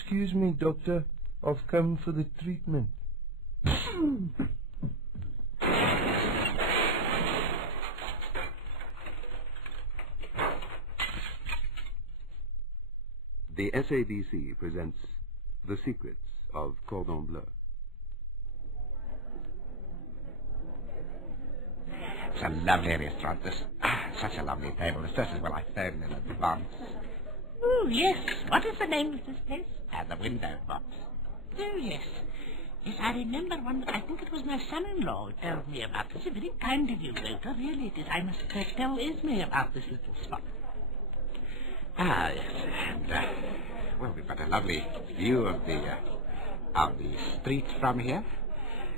Excuse me, doctor. I've come for the treatment. The SABC presents The Secrets of Cordon Bleu. It's a lovely restaurant, this. Such a lovely table. This is where I phoned in advance. Oh, yes. What is the name of this place? The window box. Oh, yes. Yes, I remember one. I think it was my son-in-law who told me about this. Very kind of you, Doctor. Really it is. I must tell Esme about this little spot. Ah, yes. And, well, we've got a lovely view of the street from here.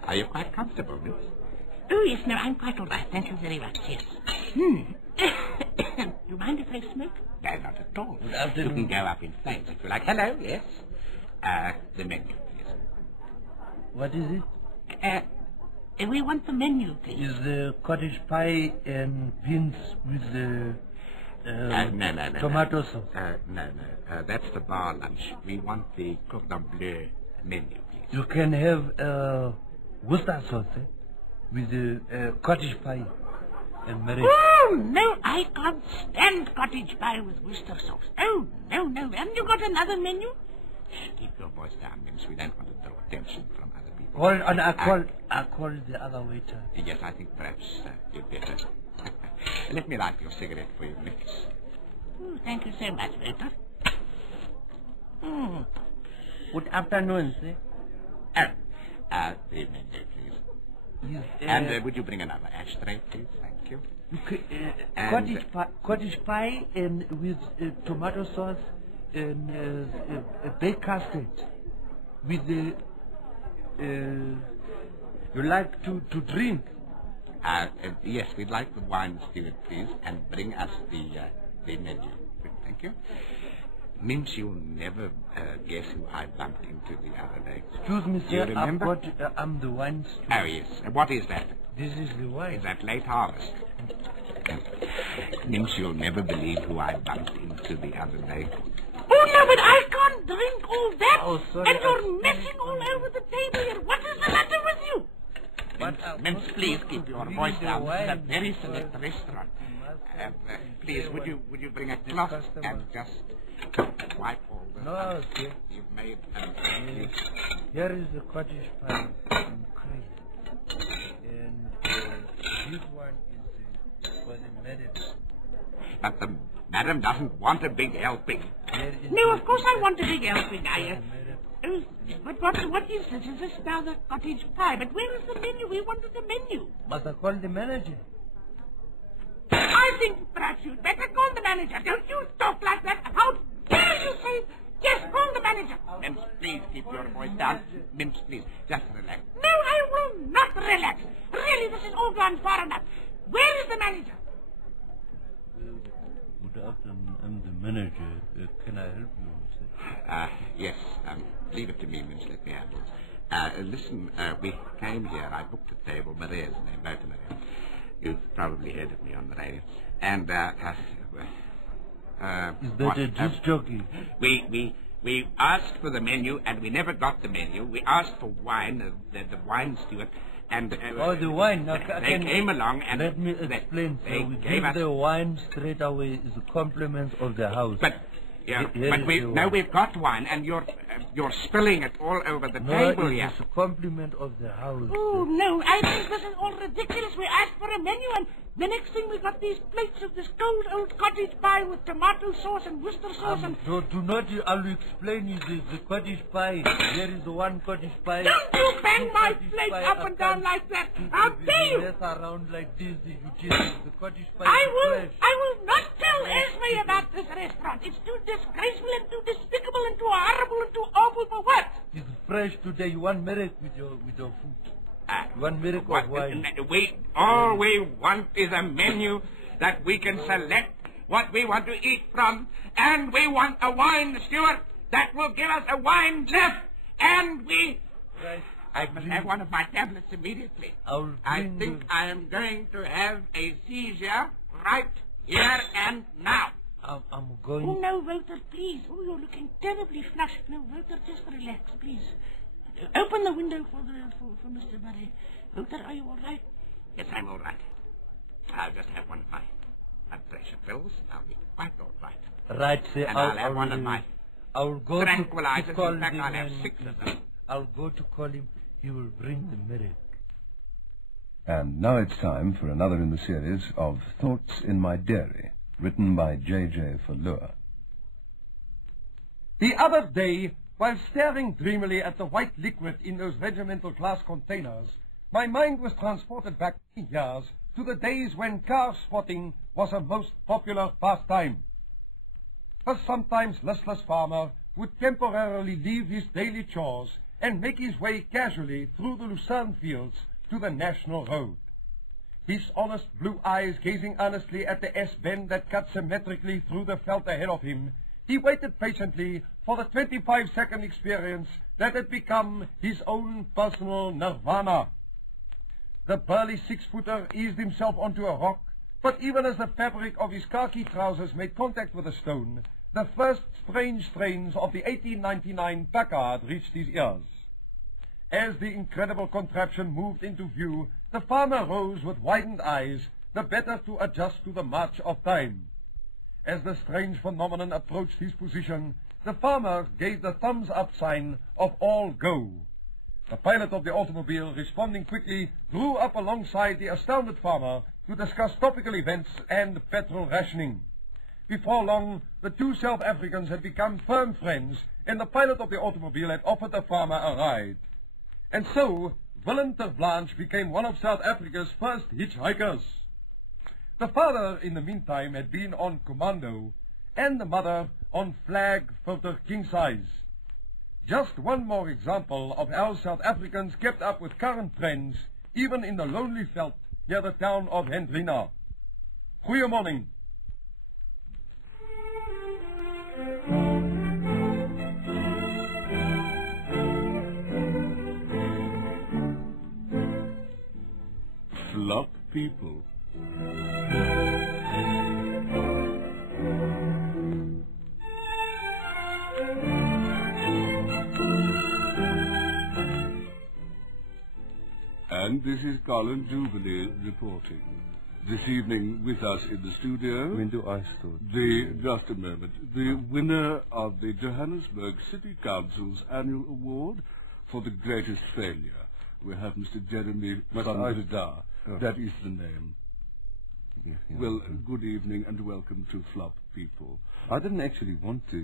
Are you quite comfortable, Miss? Oh, yes, no, I'm quite all right. Thank you very much, yes. Do you mind if I smoke? No, not at all. You can go up in flames if you like. Hello, yes. The menu, please. What is it? We want the menu, please. Is the cottage pie and beans with the tomato sauce? No. That's the bar lunch. We want the cordon bleu menu, please. You can have Worcester sauce, with the cottage pie and meringue. Oh, no, I can't stand cottage pie with Worcester sauce. Oh, no. Haven't you got another menu? Shh, keep your voice down, Mims. We don't want to draw attention from other people. I call the other waiter. Yes, I think perhaps you'd better. Let me light your cigarette for you, Miss. Oh, thank you so much, waiter. Good afternoon, sir. The menu, please. Yes, and would you bring another ashtray, please? Thank you. Cottage pie and with tomato sauce and baked custard with the you like to drink? Yes, we'd like the wine, steward, please, and bring us the menu. Thank you. Mims, you'll never guess who I bumped into the other day. Excuse me, sir. You remember? I'm the wine steward. Oh, yes. What is that? This is the wine. Is that late harvest? Mims, you'll never believe who I bumped into the other day. Oh, no, but I can't drink all that. Oh, sorry. And you're messing all over the table here. What is the matter with you? Mims, please keep your voice down. This is a very select restaurant. Please, would you bring a cloth and just wipe all the... No, sir. You've made... Here is the cottage pie and cream. And this one is for the madam. But the madam doesn't want a big helping. No, of course I want a big helping. But what is this? Is this now the cottage pie? But where is the menu? We wanted the menu. Must I call the manager? I think perhaps you'd better call the manager. Don't you talk like that. How dare you say, yes, call the manager. Mims, please keep your voice down. Mims, please, just relax. No, I will not relax. Really, this is all gone far enough. Where is the manager? Good afternoon. I'm the manager. Can I help you, sir? Yes. Leave it to me, Mims. Let me handle it. Listen, we came here. I booked a table. Maria's name, both Maria. You've probably heard of me on the radio. And, is that a juice jockey? We asked for the menu, and we never got the menu. We asked for wine, the wine steward, and... the wine. Now, they came along and... Let me explain, sir. They We gave give us... the wine straight away is a compliment of the house. But... Yeah, but we've got wine, and you're spilling it all over the table here. It's a compliment of the house. Oh, no, I think this is all ridiculous. We asked for a menu, and the next thing we got these plates of this cold old cottage pie with tomato sauce and Worcester sauce and... Do not, I'll explain you the cottage pie. There is one cottage pie. Don't you bang my plate up and down like that. I'll tell you. Mess around like this, the cottage pie. I will not tell Esme about this restaurant. It's too disgraceful and too despicable and too horrible and too awful for what? It's fresh today. You want merit with your food. One miracle of wine. All we want is a menu that we can select what we want to eat from, and we want a wine steward that will give us a wine left, and we... Right. I must have one of my tablets immediately. I think I am going to have a seizure right here and now. I'm going... Oh, no, Walter, please. Oh, you're looking terribly flushed. No, Walter, just relax, please. Open the window for Mr. Murray. Walter, are you all right? Yes, I'm all right. I'll just have one of my blood pressure pills. I'll be quite all right. Right, sir. And I'll have one of my I'll go tranquilizers. to call In fact, him I'll have and 6 of them. I'll go to call him. He will bring the medic. And now it's time for another in the series of Thoughts in My Diary, written by J.J. Fallour. The other day, while staring dreamily at the white liquid in those regimental glass containers, my mind was transported back years to the days when car spotting was a most popular pastime. A sometimes listless farmer would temporarily leave his daily chores and make his way casually through the Lucerne fields to the national road. His honest blue eyes gazing earnestly at the S-bend that cut symmetrically through the veld ahead of him, he waited patiently for the 25-second experience that had become his own personal nirvana. The burly 6-footer eased himself onto a rock, but even as the fabric of his khaki trousers made contact with a stone, the first strange strains of the 1899 Packard reached his ears. As the incredible contraption moved into view, the farmer rose with widened eyes, the better to adjust to the march of time. As the strange phenomenon approached his position, the farmer gave the thumbs-up sign of all go. The pilot of the automobile, responding quickly, drew up alongside the astounded farmer to discuss topical events and petrol rationing. Before long, the two South Africans had become firm friends, and the pilot of the automobile had offered the farmer a ride. And so, Willem ter Blanche became one of South Africa's first hitchhikers. The father, in the meantime, had been on commando, and the mother on flag filter king size. Just one more example of how South Africans kept up with current trends, even in the lonely veld near the town of Hendrina. Goeiemorning. Flop people. And this is Colin Jubilee reporting. This evening with us in the studio, When do I start? just a moment, the winner of the Johannesburg City Council's annual award for the greatest failure. We have Mr. Jeremy van der Daar. That is the name. Yeah. Well, good evening and welcome to Flop People. I didn't actually want to,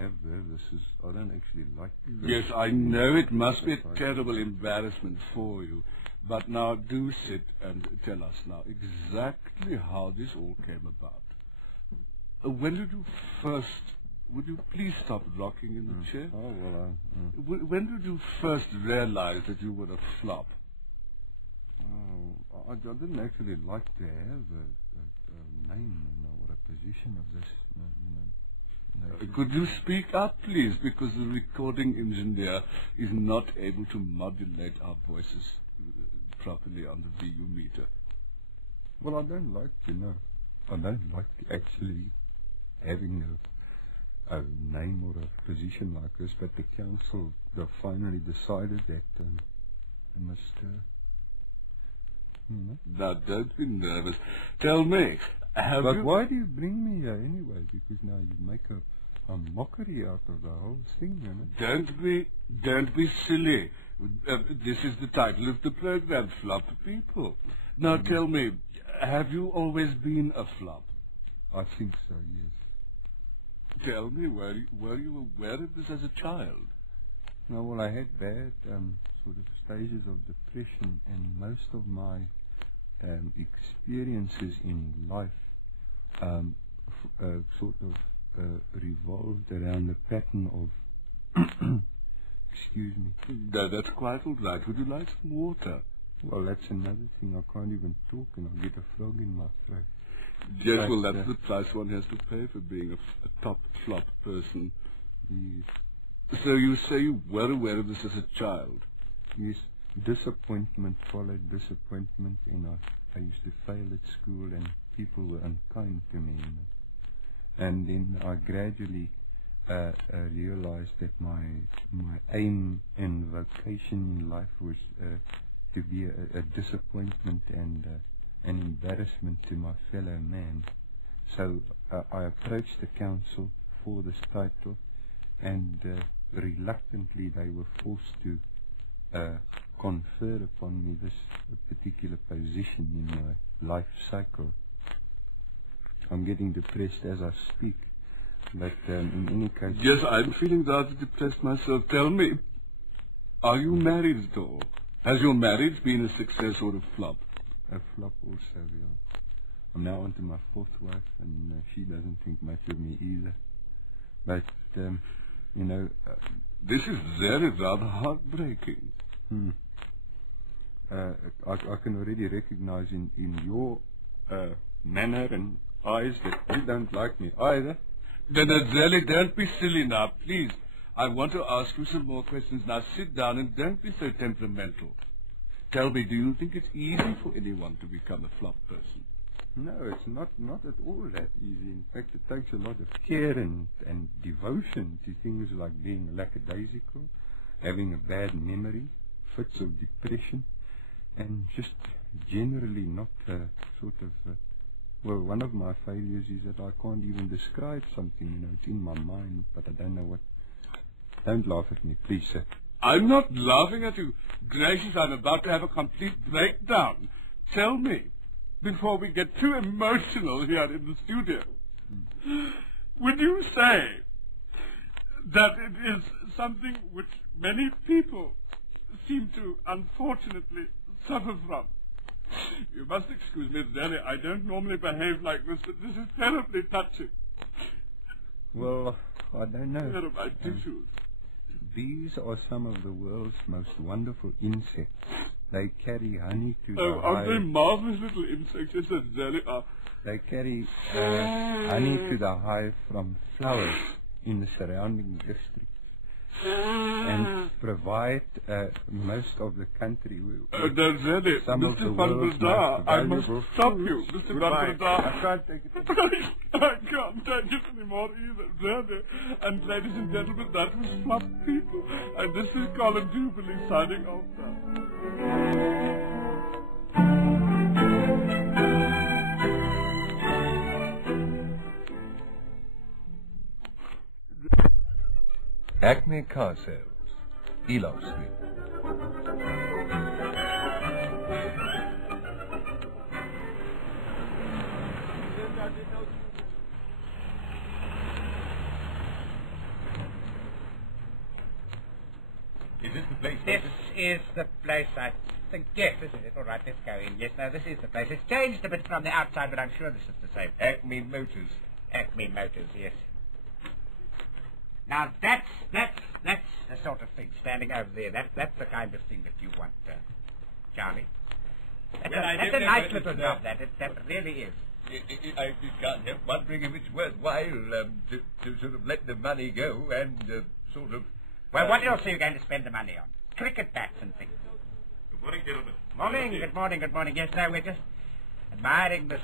have this. I don't actually like this. Yes, I know it must be a terrible embarrassment for you. But now do sit and tell us now exactly how this all came about. When did you first... Would you please stop rocking in the chair? Oh, well, When did you first realize that you were a flop? I didn't actually like to have a name, or a position of this, Could you speak up, please? Because the recording engineer is not able to modulate our voices properly on the VU meter. Well, I don't like, I don't like actually having a name or a position like this, but the council finally decided that I must, Now, don't be nervous. Tell me, But why do you bring me here anyway? Because now you make a mockery out of the whole thing, Don't be silly. This is the title of the program, Flop People. Now tell me, have you always been a flop? I think so, yes. Tell me, were you aware of this as a child? No, well, I had bad sort of stages of depression, and most of my experiences in life revolved around the pattern of excuse me. No, that's quite all right. Would you like some water? Well, that's another thing. I can't even talk, and I'll get a frog in my throat. Yes, well, that's the price one has to pay for being a top flop person. Yes. So you say you were aware of this as a child? Yes. Disappointment followed disappointment, and I used to fail at school, and people were unkind to me. And then I gradually realized that my aim and vocation in life was to be a disappointment and an embarrassment to my fellow man. So I approached the council for this title, and reluctantly they were forced to confer upon me this particular position in my life cycle. I'm getting depressed as I speak, but in any case... Yes, I'm feeling rather depressed myself. Tell me, are you married at all? Has your marriage been a success or a flop? A flop also, yeah. I'm now on to my fourth wife, and she doesn't think much of me either. But, you know... this is very rather heartbreaking. I can already recognize in your manner and eyes that you don't like me either. Then really, don't be silly now, please. I want to ask you some more questions. Now sit down and don't be so temperamental. Tell me, do you think it's easy for anyone to become a flop person? No, it's not at all that easy. In fact, it takes a lot of care and devotion to things like being lackadaisical, having a bad memory, fits of depression, and just generally not well, one of my failures is that I can't even describe something, you know, it's in my mind, but I don't know what. Don't laugh at me, please, sir. I'm not laughing at you. Gracious, I'm about to have a complete breakdown. Tell me, before we get too emotional here in the studio, would you say that it is something which many people seem to unfortunately suffer from? You must excuse me, really, I don't normally behave like this, but this is terribly touching. Well, I don't know. Here are my tissues. These are some of the world's most wonderful insects. They carry honey to the hive. Oh, aren't they marvelous little insects? Yes, they really are. They carry honey to the hive from flowers in the surrounding districts, and provide most of the country with really, some of the Mr. Van world's der Daar, most I must valuable stop fruits. you, Mr. Van Goodbye. der Daar. I can't take it. I can't take it anymore either, really. And ladies and gentlemen, that was Flop People. And this is Colin Jubilee signing off now. Acme Car Sales, Elof Street. Is this the place? This is the place, I think. Yes, this is it. All right, let's go in. Yes, no, this is the place. It's changed a bit from the outside, but I'm sure this is the same. Acme Motors. Acme Motors, yes. Now, that's the sort of thing standing over there. That's the kind of thing that you want, Charlie. That's a nice little job, that really is. I just can't help wondering if it's worthwhile to sort of let the money go and sort of... Well, what else are you going to spend the money on? Cricket bats and things. Good morning, gentlemen. Good morning. Yes, no, we're just admiring this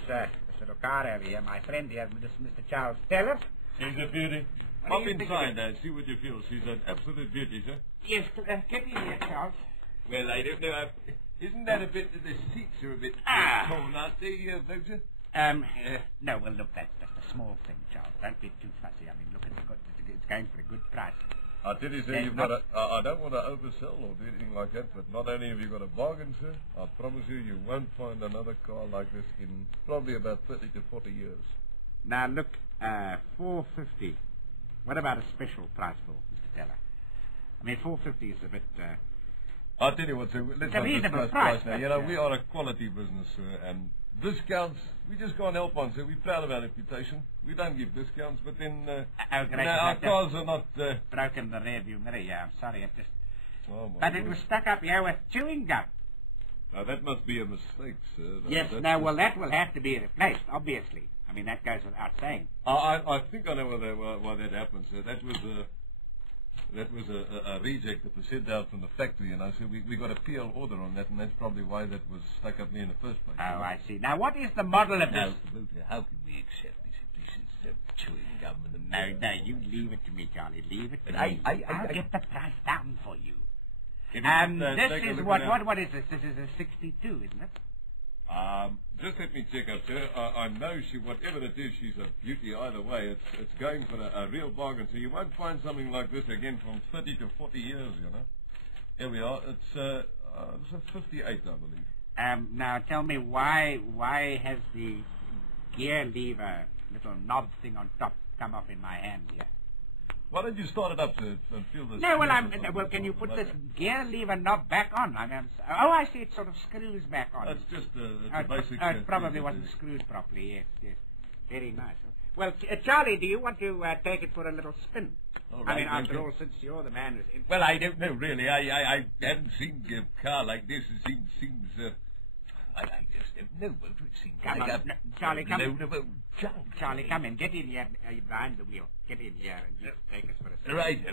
little car over here. My friend here, this Mr. Charles Taylor. She's a beauty. Hop inside and see what you feel. She's an absolute beauty, sir. Yes, get in here, Charles. Well, I don't know. Isn't that a bit... The seats are a bit torn, aren't they, Voter? No, well, look, that's just a small thing, Charles. Don't be too fussy. I mean, look at it's going for a good price. I tell you, sir, you've got I don't want to oversell or do anything like that, but not only have you got a bargain, sir, I promise you won't find another car like this in probably about 30 to 40 years. Now, look, $450. What about a special price for Mr. Teller? I mean, $450 is a bit... I'll tell you what, sir, let's not discuss price now. You know, we are a quality business, sir, and discounts, we just can't help on, sir. We're proud of our reputation. We don't give discounts, but then our cars are not... broken the rear view mirror, yeah, I'm sorry, it just... Oh, but it was stuck up here with chewing gum. Now, that must be a mistake, sir. Yes, no, well, that will have to be replaced, obviously. I mean, that goes without saying. I think I know why that happened, sir. That was a reject that was sent out from the factory, you know, so we got a PL order on that, and that's probably why that was stuck up there in the first place. Oh, I see. Now, what is the model of this? Now, how can we accept this? chewing gum in the No, middle. no, you leave it to me, Charlie. Leave it to But me. I'll get the price down for you. This is what is this? This is a 62, isn't it? Just let me check up, sir. I know whatever it is, she's a beauty either way. It's going for a real bargain, so you won't find something like this again from 30 to 40 years, you know. Here we are. It's a 58, I believe. Now tell me why has the gear lever little knob thing on top come off in my hand here? Why don't you start it up, sir, and feel this? No, well, can you put this gear lever knob back on? I see it sort of screws back on. That's just a basic... it probably wasn't screwed properly, yes. Very nice. Well, Charlie, do you want to take it for a little spin? All right, after all, since you're the man who's... Well, I don't know, really. I haven't seen a car like this. It seems I just don't know. It seems Come like on, Charlie, come load of old junk. Charlie, come in. Get in here behind the wheel. Get in here and just take us for a spin. Right.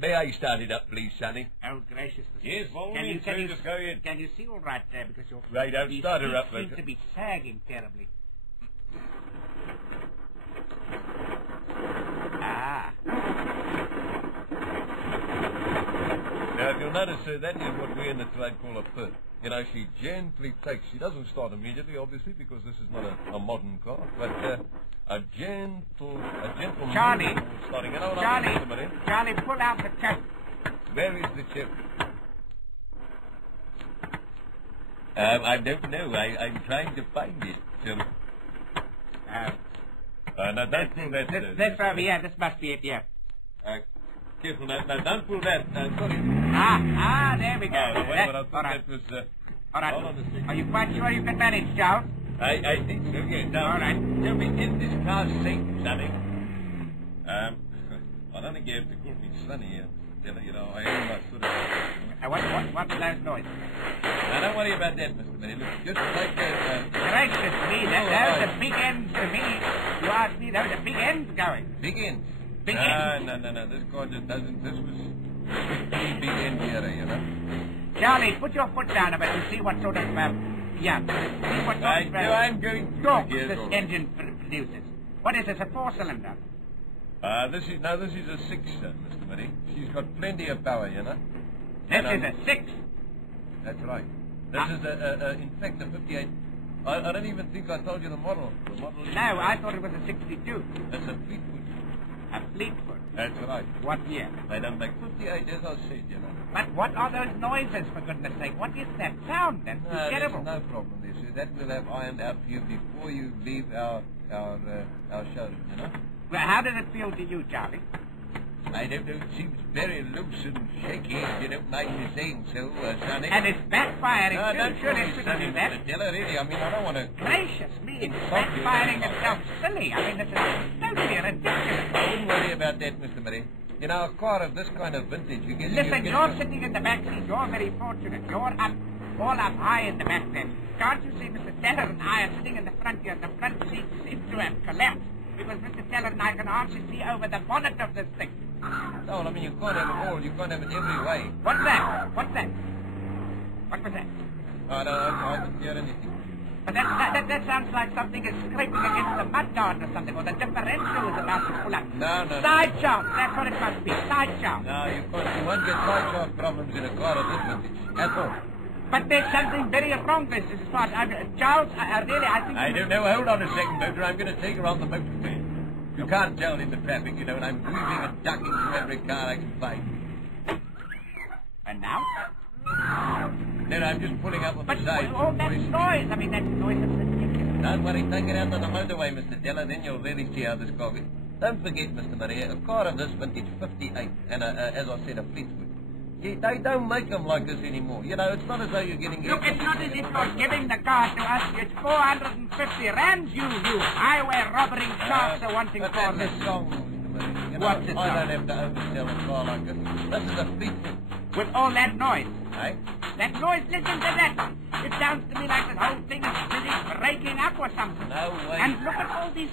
May I start it up, please, Sonny? Oh, gracious. Yes, just go in. Can you see all right there? Because your Right, I'll start her up. seems to be sagging terribly. Now, if you'll notice, that is what we in the trade call a pit. You know, she gently takes... She doesn't start immediately, obviously, because this is not a modern car, but a gentle Charlie, movement starting. You know what Charlie, pull out the chip. Where is the chip? I don't know. I'm trying to find it. Now, don't pull that... This over here. This must be it, yeah. Careful now. No, don't pull that. Sorry. There we go. All right. That was... All right. Hold on a second. Are you quite sure you can manage, Charles? I think so, yes. Now, all right. Tell me, is this car safe, Sonny? I don't think you have to call me Sonny, you know, I am a sort of... What's those noises? Now, don't worry about that, Mr. Minnie. Look, just take that... Gracious me, those are big ends to me. You asked me, those are big ends going. Big ends? Big ends? No. This car just doesn't... This was pretty big end here, you know. Charlie, put your foot down a bit and see what sort of... see what sort of... I'm going to... Torque this engine produces. What is this, a 4-cylinder? This is a 6, Mr. Minnie. She's got plenty of power, you know. This is a 6. That's right. This is in fact, a 58. I don't even think I told you the model. No, I thought it was a 62. That's a Fleetwood. A Fleetwood? That's right. What year? They don't make 58, as I said, you know. But what are those noises, for goodness sake? What is that sound? That's terrible. No problem there, sir. That we'll have ironed out for you before you leave our showroom, you know. Well, how does it feel to you, Charlie? I don't know. It seems very loose and shaky, if you don't mind me saying so, Sonny. And it's backfiring, too. Don't Sure, worry, it's Sonny, that. Mr. Diller, really. I mean, I don't want to... Gracious me, it's backfiring itself silly. I mean, this is totally ridiculous. Don't worry about that, Mr. Murray. You know, a car of this kind of vintage, you get... Listen, you're sitting in the back seat. You're very fortunate. You're up, all up high in the back there. Can't you see Mr. Teller and I are sitting in the front here? The front seats seem to have collapsed because Mr. Teller and I can hardly see over the bonnet of this thing. No, I mean, you can't have it all. You can't have it every way. What's that? What's that? What was that? I didn't hear anything. But that sounds like something is scraping against the mudguard or something, or the differential is about to pull up. No. Side shaft, that's what it must be. Side shaft. No, you won't get side shaft problems in a car of this vintage at all. But there's something very wrong with this as far as Charles, I think... I don't know. Hold on a second, Motor. I'm going to take her on the motorway. You can't tell in the traffic, you know, and I'm weaving and ducking from every car I can find. And now? Then I'm just pulling up on the side. But all that noise, I mean, that noise is ridiculous. Don't worry, take it out on the motorway, Mr. Diller, then you'll really see how this car goes. Don't forget, Mr. Murray, a car of this vintage, 58, and as I said, a Fleetwood. They don't make them like this anymore. You know, it's not as though you're getting... Look, it's not as if you're giving the car to us. It's 450 rands, you highway robbering sharks are wanting but for that's this. a song, Mr. Murray. You know, What's it I don't have to oversell a car like this. This is a Fleetwood. With all that noise. Eh? That noise, listen to that. It sounds to me like the whole thing is busy breaking up or something. No way. And look at all the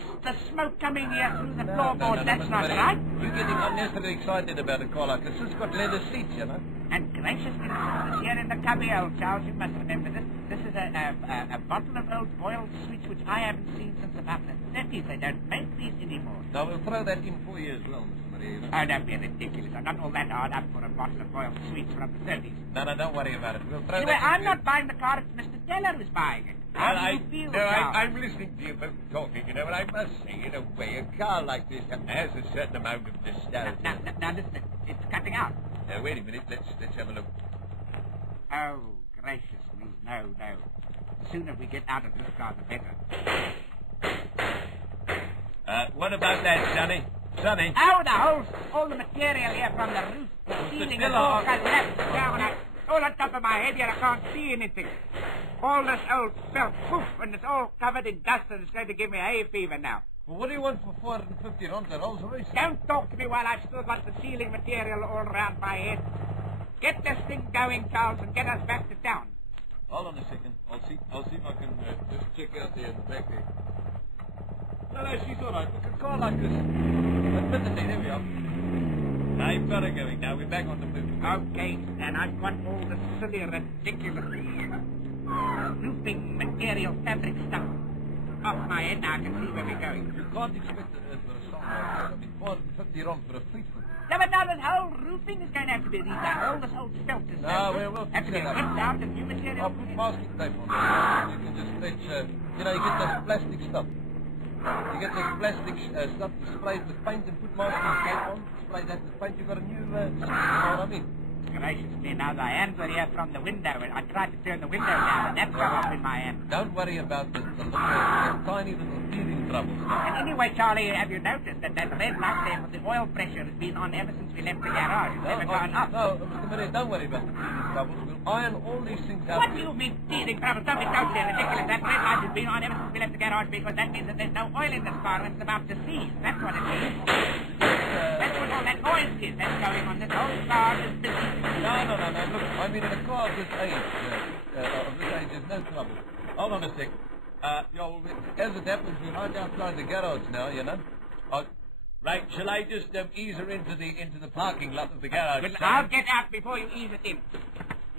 smoke coming here through the floorboards. That's Mr. not Murray. right. You're getting unnecessarily excited about a car like this. It's got leather seats, you know. And graciously, this here in the cubby, old Charles, you must remember this. this is a bottle of old boiled sweets which I haven't seen since about the 30s. They don't make these anymore. Now, we'll throw that in for you as well, Mr. Maria. Oh, don't be ridiculous. I'm not all that hard up for a bottle of boiled sweets from the 30s. No, don't worry about it. We'll throw Anyway, that in. I'm not buying the car. It's Mr. Teller who's buying it. How do you feel, Charles? I'm listening to you both talking, you know, and I must say, in a way, a car like this has a certain amount of nostalgia. Now, listen, it's cutting out. Wait a minute, let's have a look. Oh, gracious me, no. The sooner we get out of this car, the better. What about that, Sonny? Sonny? Oh, all the material here from the roof, the ceiling, and all collapsed down. All on top of my head here, I can't see anything. All this old felt, poof, and it's all covered in dust, and it's going to give me hay fever now. Well, what do you want for 450 runs at Rolls Royce? Don't talk to me while I've still got the ceiling material all around my head. Get this thing going, Charles, and get us back to town. Hold on a second. I'll see if I can just check out there in the back there. No, she's all right. Look, a car like this. Admittedly, there we are. I've got her going now. We're back on the move. Okay, and I've got all the silly, ridiculous roofing material fabric stuff off my head now. I can see where we're going. You can't expect it for a song like that. I mean, 450 runs for a fleet foot. Yeah, but now this whole roofing is going to have to be redone. All this old felt is we'll have to be ripped out and new material. I'll put masking tape on it. You can just let, you get this plastic stuff. You get this plastic stuff to spray with paint and put masking tape on. Spray that with paint, you've got a new suit, you know what I mean? Gracious me, now the hands are here from the window, and I tried to turn the window down, and that's come off in my hand. Don't worry about the tiny little teething troubles. And anyway, Charlie, have you noticed that red light there with the oil pressure has been on ever since we left the garage? It's never gone up. No, Mr. Maria, don't worry about the teething troubles. We'll iron all these things out. What do you mean, teething troubles? Don't be totally ridiculous. That red light has been on ever since we left the garage because that means that there's no oil in this car when it's about to seize. That's what it means. That's what all that noise is that's going on. This whole car is busy. No. Look, I mean, in a car of this age, there's no trouble. Hold on a sec. As it happens, we're right outside the garage now, you know. Right, shall I just ease her into the parking lot of the garage? Well, I'll get out before you ease it in.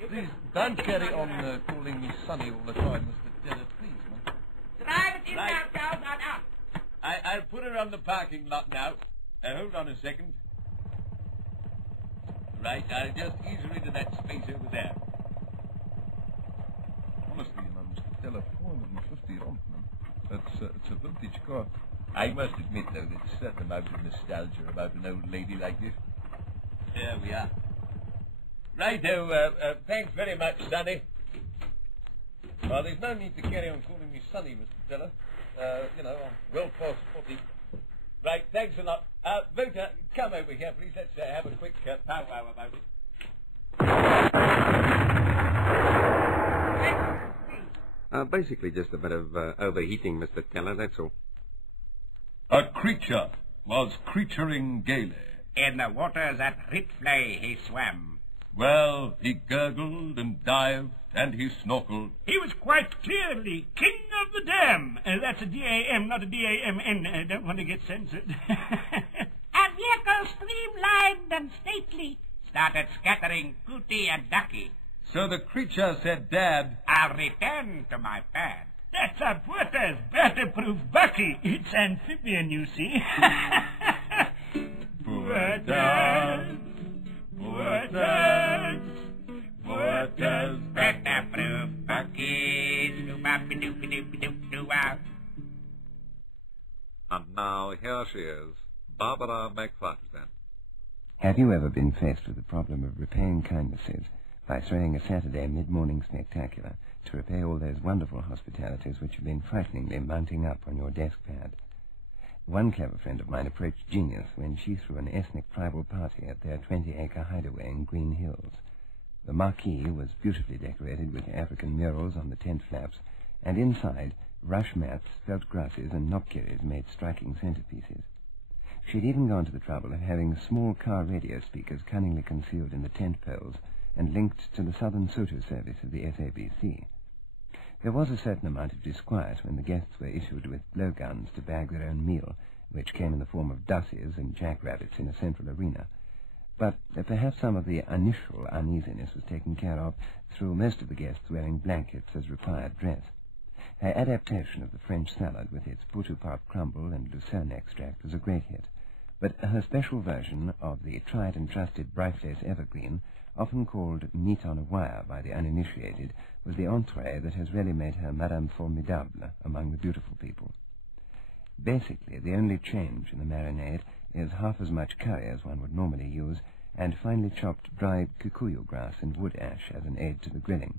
Please, don't carry on calling me Sonny all the time, Mr. Teller, please, man. Drive it in now, Charles, out. I'll put her on the parking lot now. Hold on a second. Right, I'll just ease her into that space over there. Honestly, Mr. Teller, 450 rand, man. It's a vintage car. I must admit, though, there's a certain amount of nostalgia about an old lady like this. There we are. Righto, thanks very much, Sonny. Well, there's no need to carry on calling me Sonny, Mr. Teller. I'm well past 40. Right, thanks a lot. Voter, come over here, please. Let's have a quick powwow about it. Basically just a bit of overheating, Mr. Teller, that's all. A creature was creaturing gaily. In the waters at Ripley he swam. Well, he gurgled and dived and he snorkeled. He was quite clearly king of the dam. That's a D-A-M, not a D-A-M-N. I don't want to get censored. A vehicle streamlined and stately Started scattering Cootie and Ducky. So the creature said, Dad, I'll return to my pad. That's a Porter's batterproof Bucky. It's amphibian, you see. Porter's Batterproof Buckies. Doo-bop-a-doop-a-doop-a-doop-a-doo-wow. And now here she is, Barbara McFarlane. Have you ever been faced with the problem of repaying kindnesses by throwing a Saturday mid-morning spectacular to repay all those wonderful hospitalities which have been frighteningly mounting up on your desk pad? One clever friend of mine approached genius when she threw an ethnic tribal party at their 20-acre hideaway in Green Hills. The marquee was beautifully decorated with African murals on the tent flaps, and inside, rush mats, felt grasses, and knobkerries made striking centerpieces. She'd even gone to the trouble of having small car radio speakers cunningly concealed in the tent poles and linked to the Southern Soto service of the SABC. There was a certain amount of disquiet when the guests were issued with blowguns to bag their own meal, which came in the form of dussies and jackrabbits in a central arena. But perhaps some of the initial uneasiness was taken care of through most of the guests wearing blankets as required dress. Her adaptation of the French salad with its boutupap crumble and lucerne extract was a great hit, but her special version of the tried and trusted Brieflace evergreen, often called meat on a wire by the uninitiated, was the entree that has really made her Madame Formidable among the beautiful people. Basically, the only change in the marinade is half as much curry as one would normally use, and finely chopped dry kikuyu grass and wood ash as an aid to the grilling.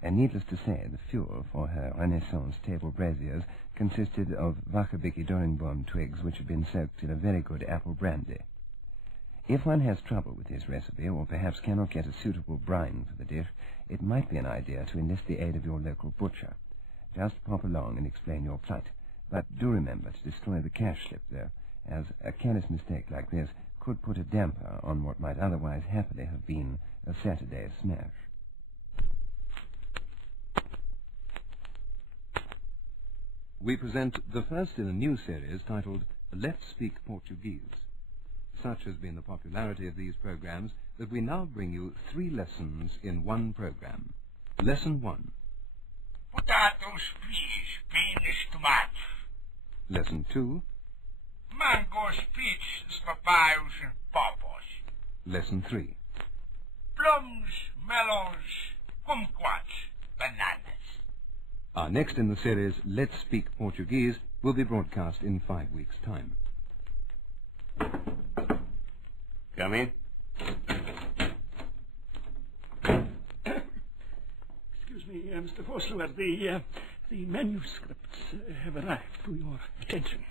And needless to say, the fuel for her Renaissance table braziers consisted of Wachabiki Doringbom twigs which had been soaked in a very good apple brandy. If one has trouble with this recipe, or perhaps cannot get a suitable brine for the dish, it might be an idea to enlist the aid of your local butcher. Just pop along and explain your plight. But do remember to destroy the cash slip, though, as a careless mistake like this could put a damper on what might otherwise happily have been a Saturday's smash. We present the first in a new series titled Let's Speak Portuguese. Such has been the popularity of these programs that we now bring you 3 lessons in one program. Lesson 1. Potatoes, peas, beans, tomatoes. Lesson 2. Mangoes, peaches, papayas, and pawpaws. Lesson 3. Plums, melons, kumquats, bananas. Our next in the series, Let's Speak Portuguese, will be broadcast in 5 weeks' time. Come in. Excuse me, Mr. Forsler, the manuscripts have arrived to your attention.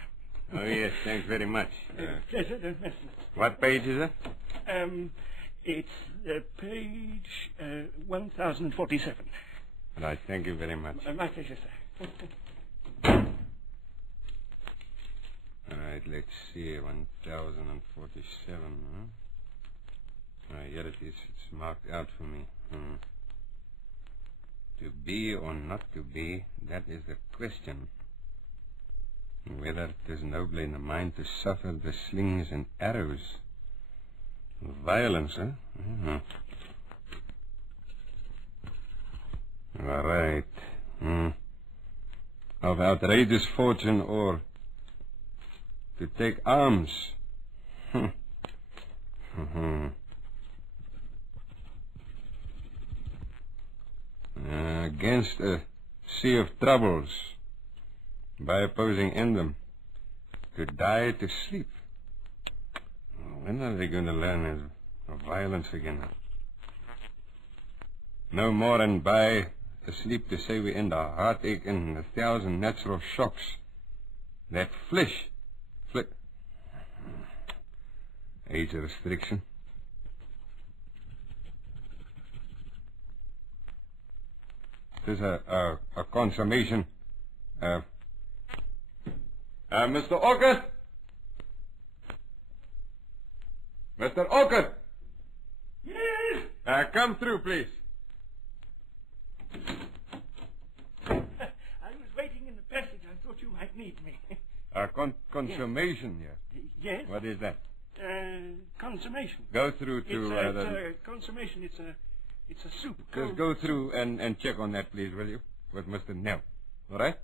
Oh, yes, thanks very much. Pleasure, don't mess with it. What page is it? It's page 1047. Right, thank you very much. My pleasure, sir. All right, let's see, 1047, huh? Here it is. It's marked out for me. To be or not to be, that is the question. Whether it is noble in the mind to suffer the slings and arrows of violence, huh? All right. Of outrageous fortune or to take arms. Against a sea of troubles by opposing in them. To die to sleep. When are they going to learn of violence again? No more than by asleep to say we end our heartache in 1,000 natural shocks. That flesh. Age restriction. It is a consummation. Mr. Orchard? Mr. Orchard? Yes? Come through, please. I was waiting in the passage. I thought you might need me. Consummation, yes. Yes? What is that? Consummation. Go through to... consummation. It's a soup. Just go through and check on that, please, will you? With Mr. Nell. All right?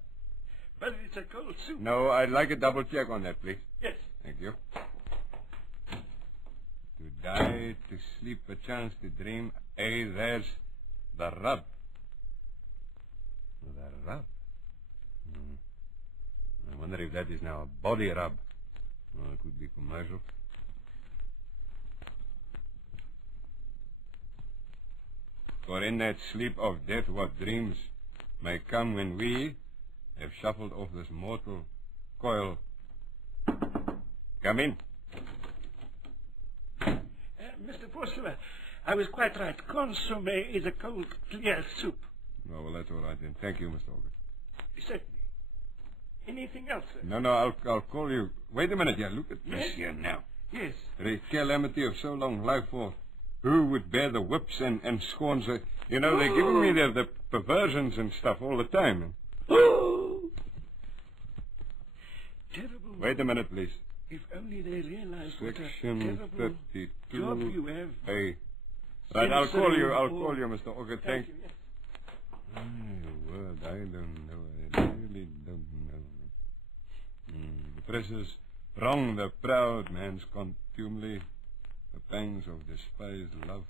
But it's a cold soup. No, I'd like a double check on that, please. Yes. Thank you. To die, to sleep, a chance to dream. Hey, there's the rub. The rub? I wonder if that is now a body rub. Oh, it could be commercial. For in that sleep of death, what dreams may come when we have shuffled off this mortal coil. Come in. Mr. Forsler, I was quite right. Consomme is a cold, clear soup. Oh, well, that's all right then. Thank you, Mr. August. Certainly. Anything else, sir? No, I'll call you. Wait a minute, yeah, look at this Yes? here now. Yes. The calamity of so long life for who would bear the whips and scorns. You know, they're giving me the perversions and stuff all the time. Oh! Terrible. Wait a minute, please. If only they realized what a Section terrible 32. job you have. Hey. Right, I'll call you, Mr. Orchid. Thank you. Yes. My word, I don't know. I really don't know. The precious wrong the proud man's contumely, the pangs of despised love,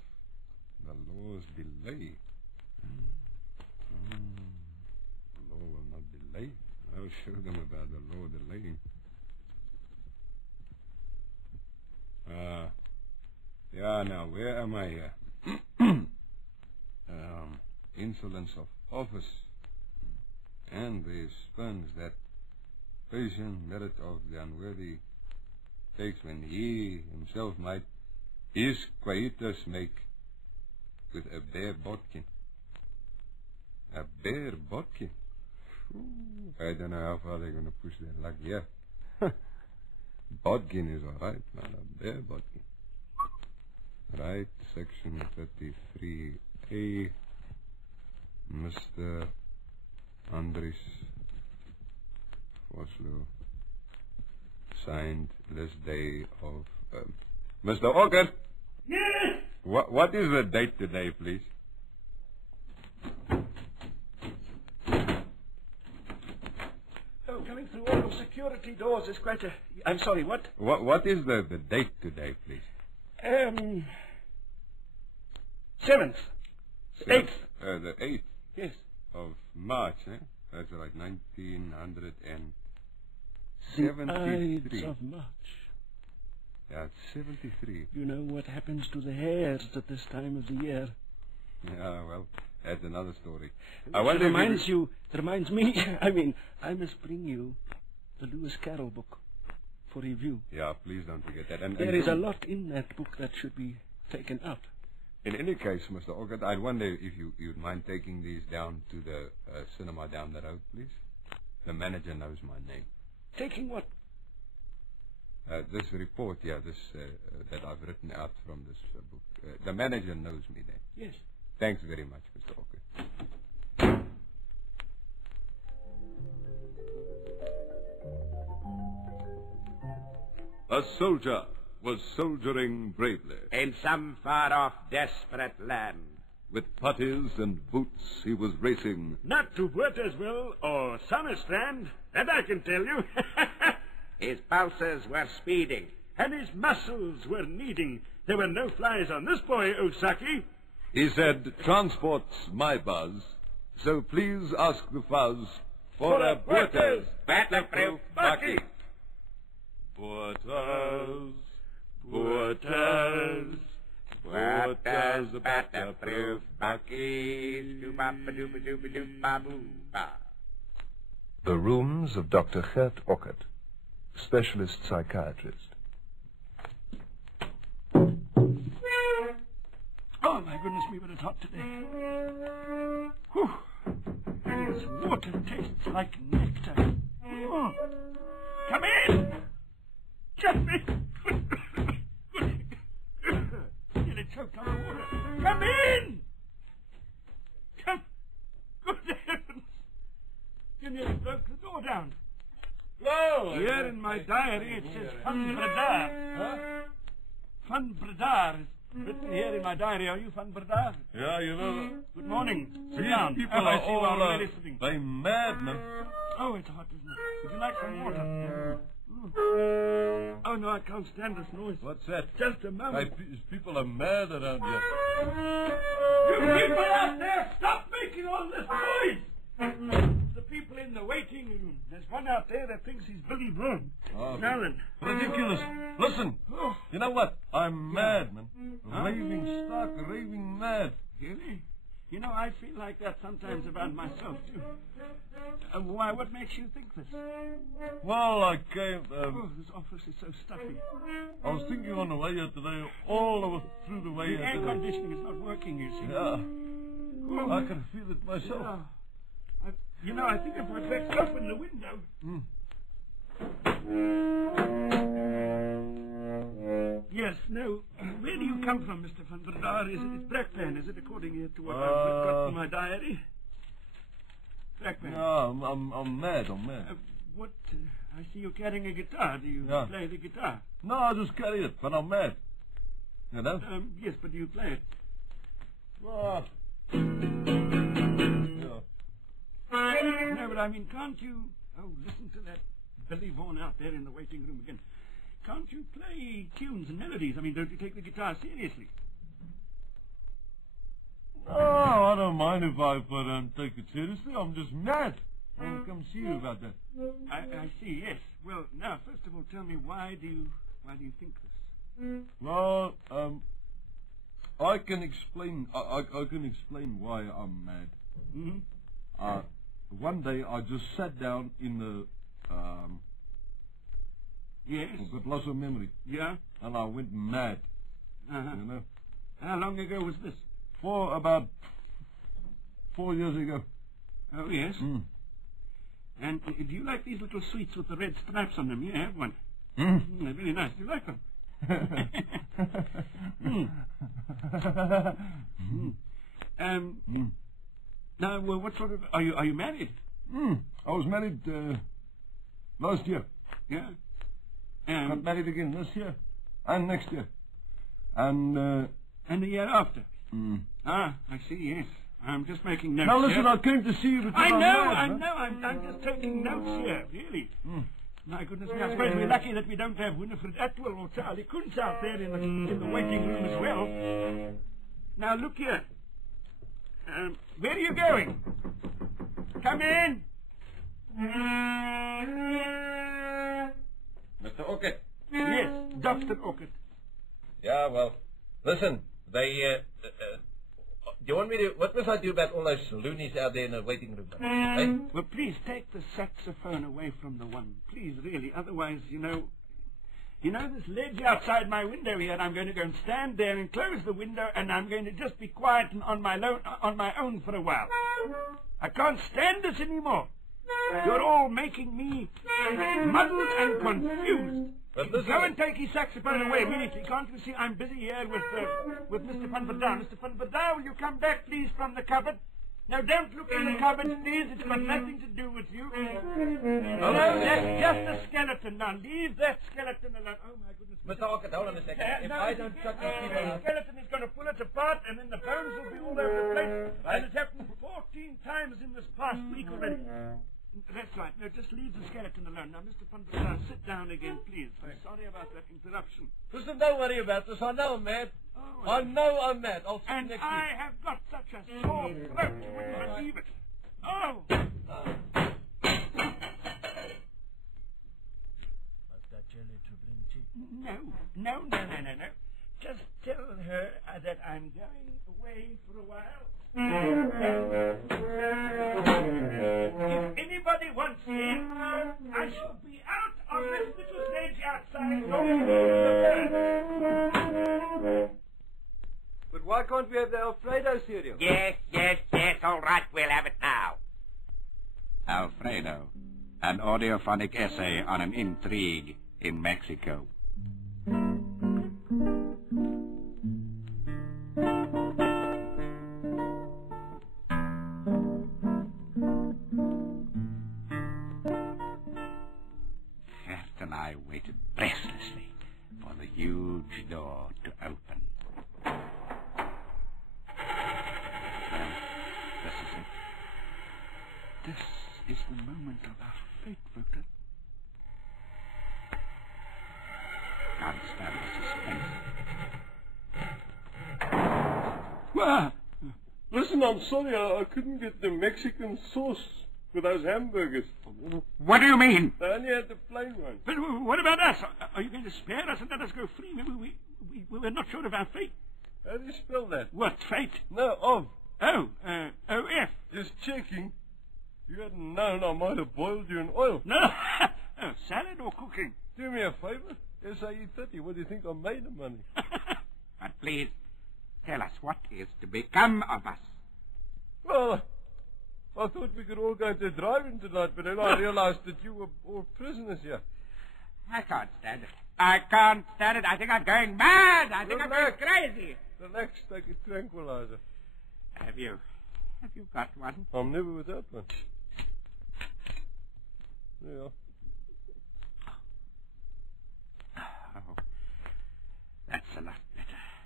the law's delay. The law will not delay. I'll show them about the law delaying. Yeah, now, where am I here? Insolence of office. And the spurns that patient merit of the unworthy takes when he himself might his quietus make with a bare bodkin. A bare bodkin? I don't know how far they're going to push their luck here. Bodkin is all right, man. A bare bodkin. Right, section 33A. Mr. Andries Vosloo. Signed this day of... Mr. Orchid! Yes! What is the date today, please? Oh, coming through all those security doors is quite a... I'm sorry, what? What is the date today, please? 7th. 8th. The 8th? Yes. Of March, eh? That's right, 1973. Ides of March. Yeah, it's 73. You know what happens to the hairs at this time of the year. Yeah, well, that's another story. It reminds me, I must bring you the Lewis Carroll book for review. Yeah, please don't forget that. And there is a lot in that book that should be taken out. In any case, Mr. Orchid, I'd wonder if you'd mind taking these down to the cinema down the road, please. The manager knows my name. Taking what? This report, yeah, that I've written out from this book. The manager knows me there. Yes. Thanks very much, Mr. Orchid. A soldier was soldiering bravely. In some far-off, desperate land. With puttees and boots he was racing. Not to Portuguese or Summerstrand, that I can tell you. His pulses were speeding. And his muscles were kneading. There were no flies on this boy, Osaki. He said, transport's my buzz, so please ask the fuzz for a Porter's Battle-proof bucky. Porter's, Porter's battle-proof bucky. The Rooms of Dr. Gert Ockert, Specialist Psychiatrist. Oh, my goodness me, but it's hot today. Whew. And this water tastes like nectar. Oh. Come in! Jeffrey! Nearly choked on the water. Come in! Come. Good heavens! You nearly broke the door down. Whoa! Here in my diary it says Van Bredar. Huh? Van Bredar is written here in my diary. Are you Van Bredar? Yeah, you know. Good morning. Sit These down. people I are see you all already sitting. they madmen. Oh, it's hot, isn't it? Would you like some water? Oh, no, I can't stand this noise. What's that? Just a moment. These people are mad around here. You people out there, stop making all this noise! The people in the waiting room. There's one out there that thinks he's Billy Brown. Oh, Alan. ridiculous. Listen. You know what? I'm mad, man. Raving stark, raving mad. Really? You know, I feel like that sometimes about myself, too. Why, what makes you think this? Well, I came... this office is so stuffy. I was thinking on the way here today, all the way through the way The here air today. conditioning is not working, you see. Yeah. I can feel it myself. Yeah. I think if I'd let's open the window... Yes, no. Where do you come from, Mr. Van der Daar? Is it Blackman, is it, according to what I've got in my diary? Blackman. Yeah, I'm mad, What... I see you're carrying a guitar. Do you play the guitar? No, I just carry it, but I'm mad. You know? Yes, but do you play it? What? No, but I mean, can't you... Oh, listen to that Billy Vaughan out there in the waiting room again. Can't you play tunes and melodies? I mean, don't you take the guitar seriously? No, I don't mind if I don't take it seriously. I'm just mad. I'll come see you about that. I see, yes. Well, now, first of all, tell me, why do you think this? Well, I can explain. I can explain why I'm mad. Mm-hmm. One day I just sat down in the. Yes. I've got lots of memory. Yeah. And I went mad. Uh-huh. You know. How long ago was this? For about 4 years ago. Oh yes. And do you like these little sweets with the red stripes on them? You have one. They're really nice. Do you like them? Now, well, what sort of... Are you married? I was married last year. Yeah. Got married again this year. And next year. And the year after? Ah, I see, yes. I'm just making notes. Now listen, here. I came to see you because I know. I'm just taking notes here, really. My goodness me, I suppose we're lucky that we don't have Winifred Atwell or Charlie Kuntz out there in the waiting room as well. Now, look here. Where are you going? Come in. Mr. Orchid. Yes, Dr. Orchid. Yeah, well, listen, they, do you want me to... What must I do about all those loonies out there in the waiting room? Hey? Well, please take the saxophone away from the one. Please, really. Otherwise, you know this ledge outside my window here, I'm going to go and stand there and close the window, and I'm going to just be quiet and on my own for a while. I can't stand this anymore. You're all making me muddled and confused. Go and take his saxophone away immediately. Can't you see I'm busy here with Mr. Funverdau? Mr. Funverdau, will you come back, please, from the cupboard? No, don't look in the cupboard, please. It's got nothing to do with you. No, that's just a skeleton. Now, leave that skeleton alone. Oh, my goodness. Mr. Orchid, hold on a second. If I don't shut these people The skeleton is going to pull it apart, and then the bones will be all over the place. And it's happened 14 times in this past week already. That's right. No, just leave the skeleton alone. Now, Mr. Funverdau, sit down again, please. I'm sorry about that interruption. Listen, don't worry about this. I know I'm mad. Oh, I know I'm mad. I'll see you and next I week. have got such a sore throat, you wouldn't believe it. Oh! Was that jelly to bring tea? No. Just tell her that I'm going away for a while. If anybody wants me, I shall be out on this little stage outside. But why can't we have the Alfredo cereal? Yes, all right, we'll have it now. Alfredo, an audiophonic essay on an intrigue in Mexico. Gert and I waited breathlessly for the huge door to open. This is it. This is the moment of our fate, Rupert. Can't stand the suspense. Well, listen, I'm sorry, I couldn't get the Mexican sauce for those hamburgers. What do you mean? I only had the plain one. But what about us? Are you going to spare us and let us go free? We're not sure of our fate. How do you spell that? What, fate? No, of. Oh, O-F. Just checking. You hadn't known I might have boiled you in oil. No. Oh, salad or cooking? Do me a favor. SAE 30. What do you think I made of money? But please, tell us what is to become of us. Well, I thought we could all go to driving tonight, but then I realized that you were all prisoners here. I can't stand it. I think I'm going mad. I think I'm going crazy. Relax, take a tranquilizer. Have you got one? I'm never without one. Yeah.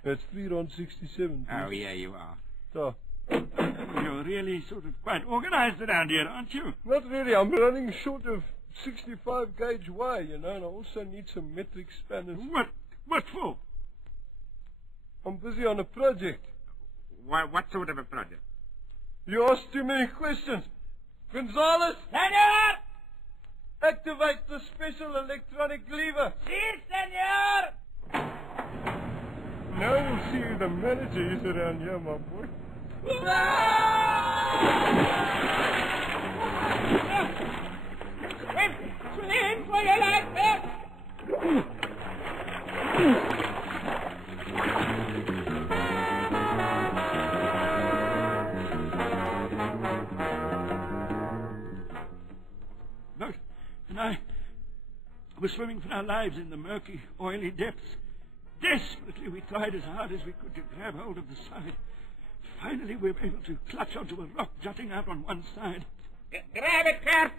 That's £3.67. Oh, yeah, you are. So. You're really sort of quite organized around here, aren't you? Not really. I'm running short of 65 gauge wire, you know, and I also need some metric spanners. What for? I'm busy on a project. What sort of a project? You asked too many questions. Gonzalez! Senor! Activate the special electronic lever. Si, senor! Now you'll see who the manager is around here, my boy. Swim for your life, sir! Look, and I was swimming for our lives in the murky, oily depths. Desperately, we tried as hard as we could to grab hold of the side. Finally, we were able to clutch onto a rock jutting out on one side. Grab it, Kurt!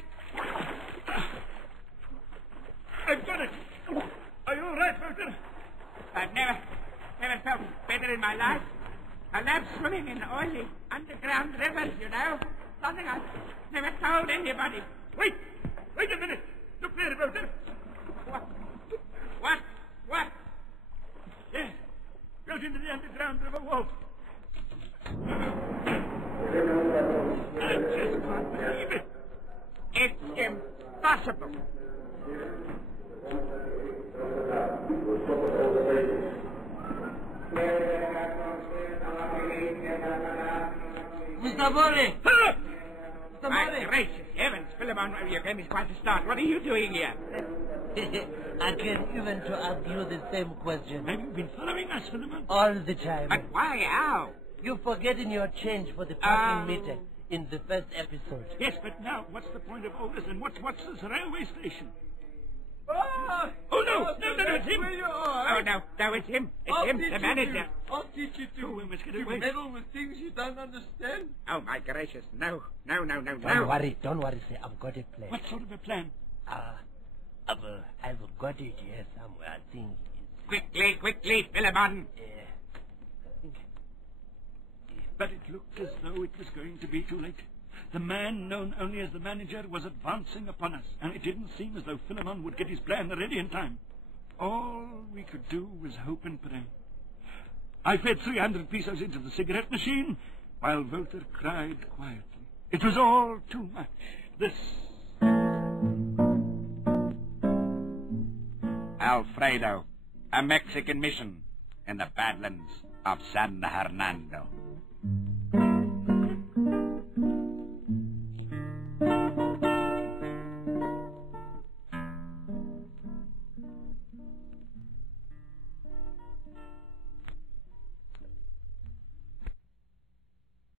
I've got it! Are you all right, Walter? I've never felt better in my life. I love swimming in oily, underground rivers, you know. Something I've never told anybody. Wait a minute! Look there, Walter! What? Yes, goes into the underground river wall. I just can't believe it. It's impossible. Mr. Murray! My gracious heavens, Philemon, your game is quite a start. What are you doing here? I came even to ask you the same question. Have you been following us, Philemon? All the time. But why? How? You forgetting your change for the parking meter in the first episode. Yes, but now, what's the point of all this? And what's this railway station? Ah! Oh, no, it's him. Where you are. Oh, no, it's him. It's him, the manager. I'll teach you to, we must get away. meddle with things you don't understand. Oh, my gracious, no. Don't worry, sir. I've got a plan. What sort of a plan? I've got it here somewhere. I think it's... Quickly, Philemon. But it looked as though it was going to be too late. The man known only as the manager was advancing upon us, and it didn't seem as though Philemon would get his plan ready in time. All we could do was hope and pray. I fed 300 pesos into the cigarette machine, while Walter cried quietly. It was all too much. This... Alfredo, a Mexican mission in the Badlands of San Hernando.